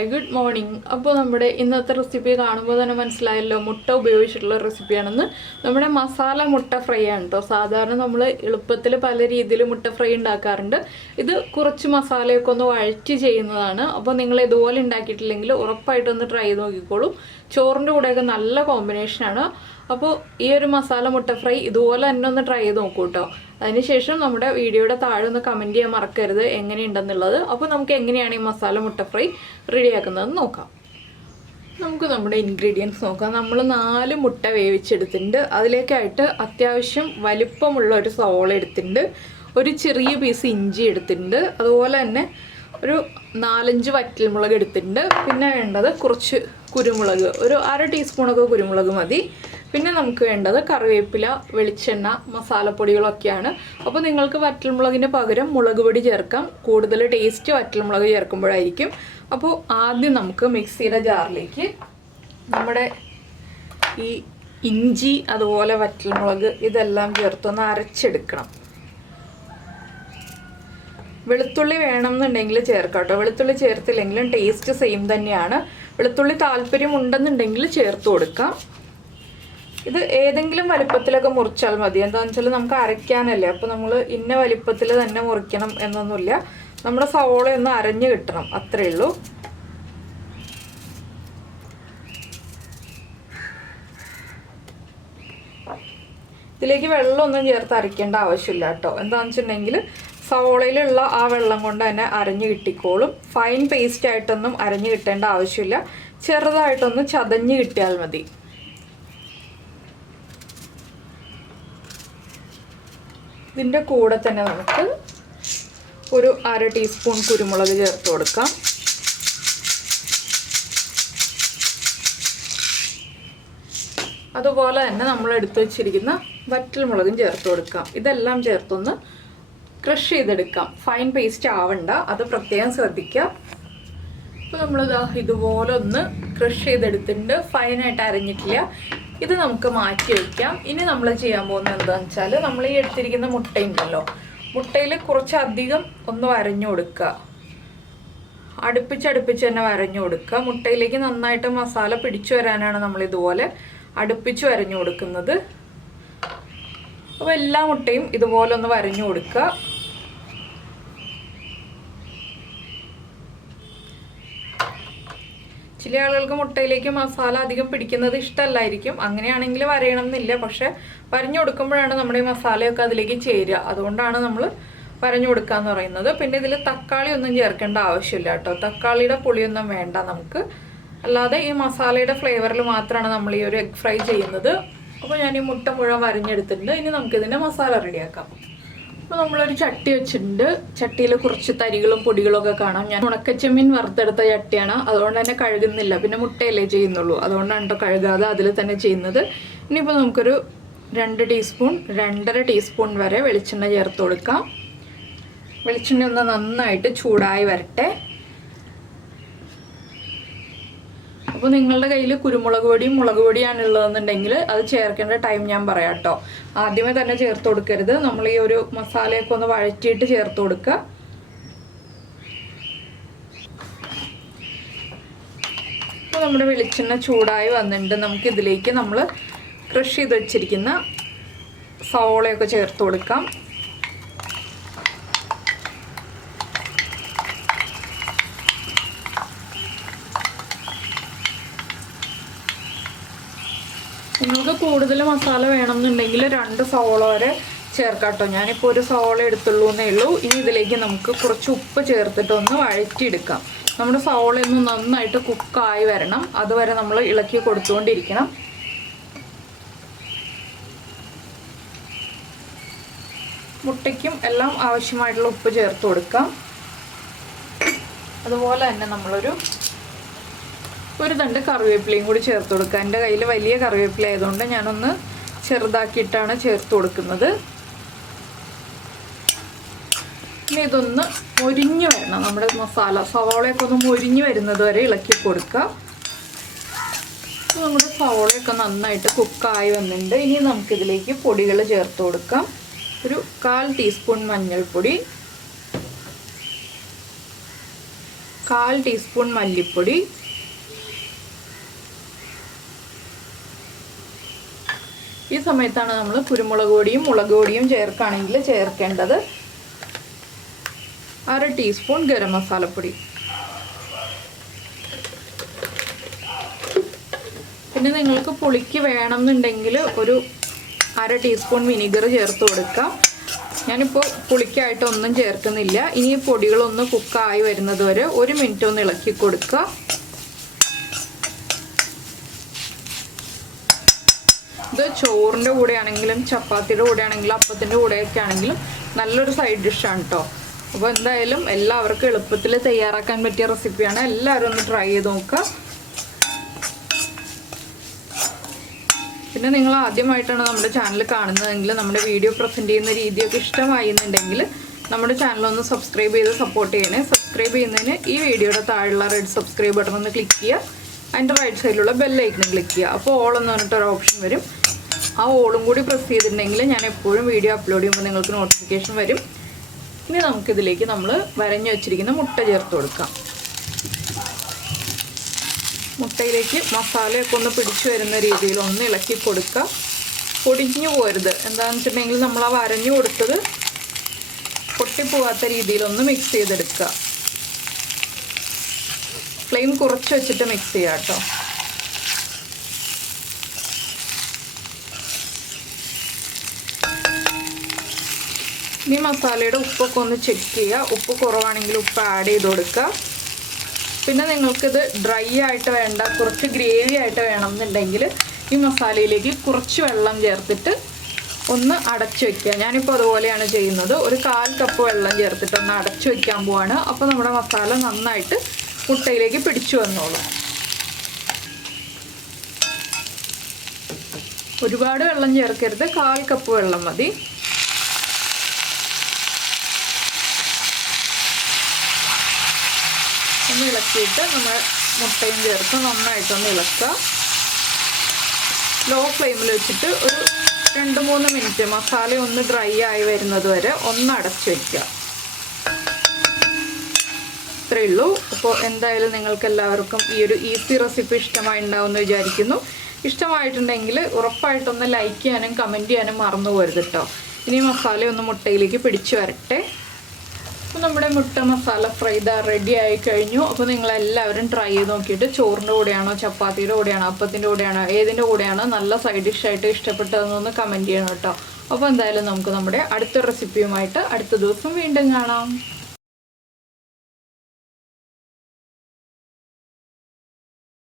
Hi good morning. അപ്പോൾ നമ്മുടെ ഇന്നത്തെ റെസിപ്പി കാണുമ്പോൾ തന്നെ മനസ്സിലായല്ലോ, മുട്ട ഉപയോഗിച്ചിട്ടുള്ള റെസിപ്പിയാണെന്ന്. നമ്മുടെ മസാല മുട്ട ഫ്രൈ ആണ് കേട്ടോ. സാധാരണ നമ്മൾ എളുപ്പത്തിൽ പല രീതിയിൽ മുട്ട ഫ്രൈ ഉണ്ടാക്കാറുണ്ട്. ഇത് കുറച്ച് മസാലയൊക്കെ ഒന്ന് വഴറ്റി ചെയ്യുന്നതാണ്. അപ്പോൾ നിങ്ങൾ ഇതുപോലെ ഉണ്ടാക്കിയിട്ടില്ലെങ്കിൽ ഉറപ്പായിട്ടൊന്ന് ട്രൈ ചെയ്ത് നോക്കിക്കോളൂ. ചോറിൻ്റെ കൂടെയൊക്കെ നല്ല കോമ്പിനേഷനാണ്. അപ്പോൾ ഈ ഒരു മസാല മുട്ട ഫ്രൈ ഇതുപോലെ തന്നെ ഒന്ന് ട്രൈ ചെയ്ത് നോക്കൂ കേട്ടോ. അതിനുശേഷം നമ്മുടെ വീഡിയോയുടെ താഴെ ഒന്ന് കമൻറ്റ് ചെയ്യാൻ മറക്കരുത് എങ്ങനെയുണ്ടെന്നുള്ളത്. അപ്പോൾ നമുക്ക് എങ്ങനെയാണ് ഈ മസാല മുട്ട ഫ്രൈ റെഡിയാക്കുന്നതെന്ന് നോക്കാം. നമുക്ക് നമ്മുടെ ഇൻഗ്രീഡിയൻസ് നോക്കാം. നമ്മൾ 4 മുട്ട വേവിച്ചെടുത്തിട്ടുണ്ട്. അതിലേക്കായിട്ട് അത്യാവശ്യം വലിപ്പമുള്ള ഒരു സവോള എടുത്തിട്ടുണ്ട്, ഒരു ചെറിയ പീസ് ഇഞ്ചി എടുത്തിട്ടുണ്ട്, അതുപോലെ തന്നെ ഒരു 4-5 വറ്റൽമുളക് എടുത്തിട്ടുണ്ട്. പിന്നെ വേണ്ടത് കുറച്ച് കുരുമുളക്, ഒരു 1/2 ടീസ്പൂണൊക്കെ കുരുമുളക് മതി. പിന്നെ നമുക്ക് വേണ്ടത് കറിവേപ്പില, വെളിച്ചെണ്ണ, മസാലപ്പൊടികളൊക്കെയാണ്. അപ്പോൾ നിങ്ങൾക്ക് വറ്റൽമുളകിന് പകരം മുളക് പൊടി ചേർക്കാം. കൂടുതൽ ടേസ്റ്റ് വറ്റൽമുളക് ചേർക്കുമ്പോഴായിരിക്കും. അപ്പോൾ ആദ്യം നമുക്ക് മിക്സിയുടെ ജാറിലേക്ക് നമ്മുടെ ഈ ഇഞ്ചി അതുപോലെ വറ്റൽമുളക് ഇതെല്ലാം ചേർത്തൊന്ന് അരച്ചെടുക്കണം. വെളുത്തുള്ളി വേണമെന്നുണ്ടെങ്കിൽ ചേർക്കാം കേട്ടോ. വെളുത്തുള്ളി ചേർത്തില്ലെങ്കിലും ടേസ്റ്റ് സെയിം തന്നെയാണ്. വെളുത്തുള്ളി താല്പര്യം ഉണ്ടെന്നുണ്ടെങ്കിൽ ചേർത്ത് കൊടുക്കാം. ഇത് ഏതെങ്കിലും വലിപ്പത്തിലൊക്കെ മുറിച്ചാൽ മതി. എന്താണെന്ന് വെച്ചാൽ നമുക്ക് അരയ്ക്കാനല്ലേ, അപ്പോൾ നമ്മൾ ഇന്ന വലിപ്പത്തിൽ തന്നെ മുറിക്കണം എന്നൊന്നുമില്ല. നമ്മുടെ സവോള ഒന്ന് അരഞ്ഞ് കിട്ടണം, അത്രയേ ഉള്ളൂ. ഇതിലേക്ക് വെള്ളമൊന്നും ചേർത്ത് അരയ്ക്കേണ്ട ആവശ്യമില്ല കേട്ടോ. എന്താണെന്ന് വെച്ചിട്ടുണ്ടെങ്കിൽ സവോളയിലുള്ള ആ വെള്ളം കൊണ്ട് തന്നെ അരഞ്ഞ് കിട്ടിക്കോളും. ഫൈൻ പേസ്റ്റ് ആയിട്ടൊന്നും അരഞ്ഞ് കിട്ടേണ്ട ആവശ്യമില്ല. ചെറുതായിട്ടൊന്ന് ചതഞ്ഞ് കിട്ടിയാൽ മതി. ഇതിൻ്റെ കൂടെ തന്നെ നമുക്ക് ഒരു 1/2 ടീസ്പൂൺ കുരുമുളക് ചേർത്ത് കൊടുക്കാം. അതുപോലെ തന്നെ നമ്മൾ എടുത്തു വച്ചിരിക്കുന്ന വറ്റൽമുളകും ചേർത്ത് കൊടുക്കാം. ഇതെല്ലാം ചേർത്തൊന്ന് ക്രഷ് ചെയ്തെടുക്കാം. ഫൈൻ പേസ്റ്റ് ആവണ്ട, അത് പ്രത്യേകം ശ്രദ്ധിക്കുക. അപ്പോൾ നമ്മളിതാ ഇതുപോലെ ഒന്ന് ക്രഷ് ചെയ്തെടുത്തിട്ടുണ്ട്. ഫൈനായിട്ട് അരഞ്ഞിട്ടില്ല. ഇത് നമുക്ക് മാറ്റി വയ്ക്കാം. ഇനി നമ്മൾ ചെയ്യാൻ പോകുന്നത് എന്താണെന്ന് വെച്ചാൽ, നമ്മൾ ഈ എടുത്തിരിക്കുന്ന മുട്ടയുണ്ടല്ലോ, മുട്ടയിൽ കുറച്ചധികം ഒന്ന് വരഞ്ഞു കൊടുക്കുക. അടുപ്പിച്ച് തന്നെ വരഞ്ഞു കൊടുക്കുക. മുട്ടയിലേക്ക് നന്നായിട്ട് മസാല പിടിച്ചു വരാനാണ് നമ്മൾ ഇതുപോലെ അടുപ്പിച്ച് വരഞ്ഞു കൊടുക്കുന്നത്. അപ്പോൾ എല്ലാ മുട്ടയും ഇതുപോലെ ഒന്ന് വരഞ്ഞു കൊടുക്കുക. ചില ആളുകൾക്ക് മുട്ടയിലേക്ക് മസാല അധികം പിടിക്കുന്നത് ഇഷ്ടമല്ലായിരിക്കും. അങ്ങനെയാണെങ്കിൽ വരയണം എന്നില്ല. പക്ഷെ വരഞ്ഞു കൊടുക്കുമ്പോഴാണ് നമ്മുടെ ഈ മസാലയൊക്കെ അതിലേക്ക് ചേരുക. അതുകൊണ്ടാണ് നമ്മൾ വരഞ്ഞു കൊടുക്കുക എന്ന് പറയുന്നത്. പിന്നെ ഇതിൽ തക്കാളി ഒന്നും ചേർക്കേണ്ട ആവശ്യമില്ല കേട്ടോ. തക്കാളിയുടെ പുളിയൊന്നും വേണ്ട നമുക്ക്. അല്ലാതെ ഈ മസാലയുടെ ഫ്ലേവറിൽ മാത്രമാണ് നമ്മൾ ഈ ഒരു എഗ് ഫ്രൈ ചെയ്യുന്നത്. അപ്പോൾ ഞാൻ ഈ മുട്ട മുഴുവൻ വരഞ്ഞെടുത്തിട്ടുണ്ട്. ഇനി നമുക്കിതിൻ്റെ മസാല റെഡിയാക്കാം. അപ്പോൾ നമ്മളൊരു ചട്ടി വെച്ചിട്ടുണ്ട്. ചട്ടിയിൽ കുറച്ച് തരികളും പൊടികളൊക്കെ കാണാം. ഞാൻ ഉണക്കച്ചെമ്മീൻ വറുത്തെടുത്ത ചട്ടിയാണ്, അതുകൊണ്ട് തന്നെ കഴുകുന്നില്ല. പിന്നെ മുട്ടയല്ലേ ചെയ്യുന്നുള്ളൂ, അതുകൊണ്ടാണ് കേട്ടോ കഴുകാതെ അതിൽ തന്നെ ചെയ്യുന്നത്. ഇനിയിപ്പോൾ നമുക്കൊരു 2-2.5 ടീസ്പൂൺ വരെ വെളിച്ചെണ്ണ ചേർത്ത് കൊടുക്കാം. വെളിച്ചെണ്ണ ഒന്ന് നന്നായിട്ട് ചൂടായി വരട്ടെ. അപ്പോൾ നിങ്ങളുടെ കയ്യിൽ കുരുമുളക് പൊടിയും മുളക് പൊടിയാണ് ഉള്ളതെന്നുണ്ടെങ്കിൽ അത് ചേർക്കേണ്ട ടൈം ഞാൻ പറയാം കേട്ടോ. ആദ്യമേ തന്നെ ചേർത്ത് കൊടുക്കരുത്. നമ്മൾ ഈ ഒരു മസാലയൊക്കെ ഒന്ന് വഴറ്റിയിട്ട് ചേർത്ത് കൊടുക്കുക. അപ്പോൾ നമ്മുടെ വെളിച്ചെണ്ണ ചൂടായി വന്നിട്ടുണ്ട്. നമുക്കിതിലേക്ക് നമ്മൾ ക്രഷ് ചെയ്ത് വെച്ചിരിക്കുന്ന സവോളയൊക്കെ ചേർത്ത് കൊടുക്കാം. നിങ്ങൾക്ക് കൂടുതൽ മസാല വേണമെന്നുണ്ടെങ്കിൽ 2 സവോള വരെ ചേർക്കാം കേട്ടോ. ഞാനിപ്പോൾ ഒരു സവോള എടുത്തുള്ളൂ എന്നേ ഉള്ളൂ. ഇനി ഇതിലേക്ക് നമുക്ക് കുറച്ച് ഉപ്പ് ചേർത്തിട്ടൊന്ന് വഴറ്റിയെടുക്കാം. നമ്മുടെ സവോളയൊന്ന് നന്നായിട്ട് കുക്കായി വരണം. അതുവരെ നമ്മൾ ഇളക്കി കൊടുത്തുകൊണ്ടിരിക്കണം. മുട്ടയ്ക്കും എല്ലാം ആവശ്യമായിട്ടുള്ള ഉപ്പ് ചേർത്ത് കൊടുക്കാം. അതുപോലെ തന്നെ നമ്മളൊരു തണ്ട് കറിവേപ്പിലയും കൂടി ചേർത്ത് കൊടുക്കുക. എൻ്റെ കയ്യിൽ വലിയ കറിവേപ്പില ആയതുകൊണ്ട് ഞാനൊന്ന് ചെറുതാക്കിയിട്ടാണ് ചേർത്ത് കൊടുക്കുന്നത്. ഇനി ഇതൊന്ന് മൊരിഞ്ഞ് വരണം. നമ്മുടെ മസാല സവോളയൊക്കെ ഒന്ന് മൊരിഞ്ഞ് വരുന്നത് വരെ ഇളക്കി കൊടുക്കുക. നമ്മുടെ സവോളയൊക്കെ നന്നായിട്ട് കുക്കായി വന്നിട്ടുണ്ട്. ഇനി നമുക്കിതിലേക്ക് പൊടികൾ ചേർത്ത് കൊടുക്കാം. ഒരു 1/4 ടീസ്പൂൺ മഞ്ഞൾപ്പൊടി, 1/4 ടീസ്പൂൺ മല്ലിപ്പൊടി, ഈ സമയത്താണ് നമ്മൾ കുരുമുളക് പൊടിയും മുളക് പൊടിയും ചേർക്കുകയാണെങ്കിൽ ചേർക്കേണ്ടത്. 1/2 ടീസ്പൂൺ ഗരം മസാലപ്പൊടി. പിന്നെ നിങ്ങൾക്ക് പുളിക്ക് വേണമെന്നുണ്ടെങ്കിൽ ഒരു 1/2 ടീസ്പൂൺ വിനീഗർ ചേർത്ത് കൊടുക്കാം. ഞാനിപ്പോൾ പുളിക്കായിട്ടൊന്നും ചേർക്കുന്നില്ല. ഇനി ഈ പൊടികളൊന്ന് കുക്കായി വരുന്നത് വരെ 1 മിനിറ്റ് ഒന്ന് ഇളക്കി കൊടുക്കുക. ഇത് ചോറിൻ്റെ കൂടെ ആണെങ്കിലും ചപ്പാത്തിയുടെ കൂടെ ആണെങ്കിലും അപ്പത്തിൻ്റെ കൂടെയൊക്കെ ആണെങ്കിലും നല്ലൊരു സൈഡ് ഡിഷാണ് കേട്ടോ. അപ്പോൾ എന്തായാലും എല്ലാവർക്കും എളുപ്പത്തിൽ തയ്യാറാക്കാൻ പറ്റിയ റെസിപ്പിയാണ്. എല്ലാവരും ഒന്ന് ട്രൈ ചെയ്ത് നോക്കുക. പിന്നെ നിങ്ങൾ ആദ്യമായിട്ടാണ് നമ്മുടെ ചാനൽ കാണുന്നതെങ്കിൽ നമ്മുടെ വീഡിയോ പ്രസൻറ്റ് ചെയ്യുന്ന രീതിയൊക്കെ ഇഷ്ടമായിരുന്നുണ്ടെങ്കിൽ നമ്മുടെ ചാനലൊന്ന് സബ്സ്ക്രൈബ് ചെയ്ത് സപ്പോർട്ട് ചെയ്യണേ. സബ്സ്ക്രൈബ് ചെയ്യുന്നതിന് ഈ വീഡിയോയുടെ താഴെയുള്ള റെഡ് സബ്സ്ക്രൈബ് ബട്ടൺ ഒന്ന് ക്ലിക്ക് ചെയ്യുക. അതിൻ്റെ റൈറ്റ് സൈഡിലുള്ള ബെല്ലൈക്കൺ ക്ലിക്ക് ചെയ്യുക. അപ്പോൾ ഓൾ എന്ന് പറഞ്ഞിട്ടൊരു ഓപ്ഷൻ വരും. ആ ഓളും കൂടി പ്രസ് ചെയ്തിട്ടുണ്ടെങ്കിൽ ഞാൻ എപ്പോഴും വീഡിയോ അപ്ലോഡ് ചെയ്യുമ്പോൾ നിങ്ങൾക്ക് നോട്ടിഫിക്കേഷൻ വരും. ഇനി നമുക്കിതിലേക്ക് നമ്മൾ വരഞ്ഞു വെച്ചിരിക്കുന്ന മുട്ട ചേർത്ത് കൊടുക്കാം. മുട്ടയിലേക്ക് മസാലയൊക്കെ ഒന്ന് പിടിച്ചു വരുന്ന രീതിയിൽ ഒന്ന് ഇളക്കി കൊടുക്കുക. പൊടിഞ്ഞു പോരുത്. എന്താണെന്ന് വെച്ചിട്ടുണ്ടെങ്കിൽ നമ്മൾ ആ വരഞ്ഞു കൊടുത്തത് പൊട്ടിപ്പോവാത്ത രീതിയിലൊന്ന് മിക്സ് ചെയ്തെടുക്കുക. ഫ്ലെയിം കുറച്ച് വെച്ചിട്ട് മിക്സ് ചെയ്യുക കേട്ടോ. ഇനി മസാലയുടെ ഉപ്പൊക്കെ ഒന്ന് ചെക്ക് ചെയ്യുക. ഉപ്പ് കുറവാണെങ്കിൽ ഉപ്പ് ആഡ് ചെയ്ത് കൊടുക്കുക. പിന്നെ നിങ്ങൾക്കിത് ഡ്രൈ ആയിട്ട് വേണ്ട, കുറച്ച് ഗ്രേവി ആയിട്ട് വേണമെന്നുണ്ടെങ്കിൽ ഈ മസാലയിലേക്ക് കുറച്ച് വെള്ളം ചേർത്തിട്ട് ഒന്ന് അടച്ചു വയ്ക്കുക. ഞാനിപ്പോൾ അതുപോലെയാണ് ചെയ്യുന്നത്. ഒരു 1/4 കപ്പ് വെള്ളം ചേർത്തിട്ട് ഒന്ന് അടച്ചു വയ്ക്കാൻ പോവാണ്. അപ്പോൾ നമ്മുടെ മസാല നന്നായിട്ട് മുട്ടയിലേക്ക് പിടിച്ചു വന്നോളും. ഒരുപാട് വെള്ളം ചേർക്കരുത്, 1/4 കപ്പ് വെള്ളം മതി. ഒന്ന് ഇളക്കിയിട്ട് നമ്മൾ മുട്ടയും ചേർത്ത് നന്നായിട്ടൊന്ന് ഇളക്കുക. ലോ ഫ്ലെയിമിൽ വെച്ചിട്ട് ഒരു 2-3 മിനിറ്റ് മസാല ഒന്ന് ഡ്രൈ ആയി വരുന്നത് വരെ ഒന്ന് അടച്ചു വയ്ക്കുക. ഇത്രയേ ഉള്ളൂ. അപ്പോൾ എന്തായാലും നിങ്ങൾക്ക് എല്ലാവർക്കും ഈ ഒരു ഈസി റെസിപ്പി ഇഷ്ടമായി ഉണ്ടാവുമെന്ന് വിചാരിക്കുന്നു. ഇഷ്ടമായിട്ടുണ്ടെങ്കിൽ ഉറപ്പായിട്ടൊന്ന് ലൈക്ക് ചെയ്യാനും കമൻറ്റ് ചെയ്യാനും മറന്നു പോരുത് കേട്ടോ. ഇനി മസാല ഒന്ന് മുട്ടയിലേക്ക് പിടിച്ചു വരട്ടെ. അപ്പോൾ നമ്മുടെ മുട്ട മസാല ഫ്രൈ ഇതാ റെഡി ആയി കഴിഞ്ഞു. അപ്പോൾ നിങ്ങളെല്ലാവരും ട്രൈ ചെയ്ത് നോക്കിയിട്ട് ചോറിൻ്റെ കൂടെയാണോ ചപ്പാത്തിയുടെ കൂടെയാണോ അപ്പത്തിൻ്റെ കൂടെയാണോ ഏതിൻ്റെ കൂടെയാണോ നല്ല സൈഡ് ഡിഷായിട്ട് ഇഷ്ടപ്പെട്ടതെന്നൊന്ന് കമൻറ്റ് ചെയ്യണം കേട്ടോ. അപ്പോൾ എന്തായാലും നമുക്ക് നമ്മുടെ അടുത്ത റെസിപ്പിയുമായിട്ട് അടുത്ത ദിവസം വീണ്ടും കാണാം.